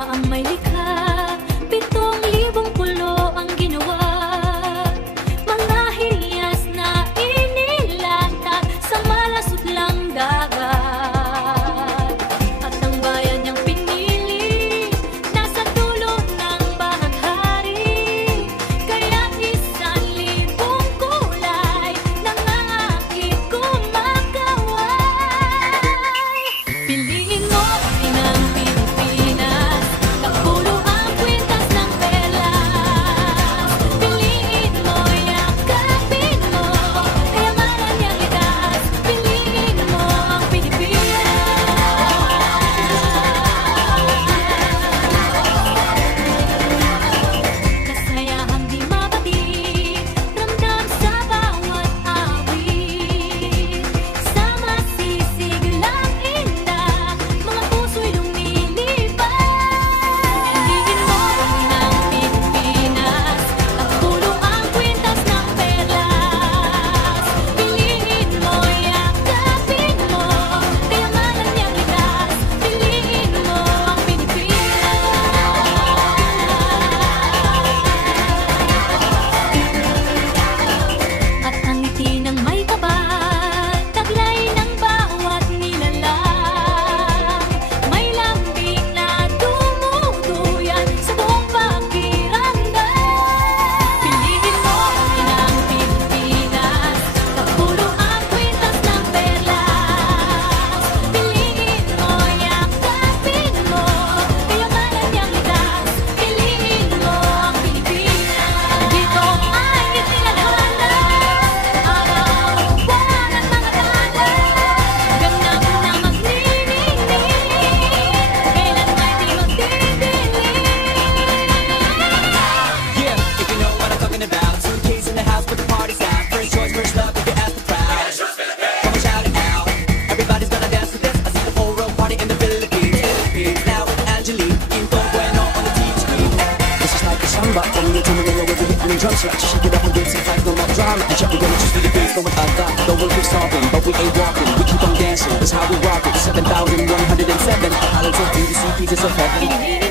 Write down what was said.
ang may likha, 7,000 pulo ang ginawa. Mga hiyas na inilatag sa malasutlang dagat. At ang bayan niyang pinili, nasa dulo ng bahaghari. Kaya't 1,000 kulay nangangakit kumakaway. Piliin mo inang Pilipinas, kapulo ang kwintas ng perlas. Piliin mo, yakapin mo, kayamanan niyang likas. Piliin mo ang Pilipinas. Kasayahang di mapatid, ramdam sa bawat awit. Sa masisiglang indah, mga puso'y lumilipad. Piliin mo inang Pilipinas, kapulo ang kwintas ng perlas. Piliin mo, yakapin mo, kayamanan niyang likas. Piliin mo ang Pilipinas. At ang ngiti ng may kapal, taglay ng bawat nilalang. May lambing na dumuduyan sa buong pakiramdam. Piliin mo inang Pilipinas, kapulo ang kwintas ng perlas. Piliin mo, yakapin mo, kayamanan niyang likas. Piliin mo ang Pilipinas. Dito ay itinadhana, araw-buwan at mga tala. Ganap na magniningning, kailan may di magdidilim. Yeah, if you know what I'm talking about. Suitcase in the house, but the party's out. First choice, first love, if you ask the crowd. Come on, shout it out. Everybody's gonna dance to this. I see the whole world party in the Philippines. Now with Angelique, Info Bueno on the TV screen. This is like a samba, coming into the middle with the beat and drum slap. Shake it up and dance and fight, no more drama. And check, we're gonna choose to the beat, no one got. The world keeps talking, but we ain't walking. We keep on dancing, that's how we rock it. 7,107 islands of beauty, pieces of heaven. Piliin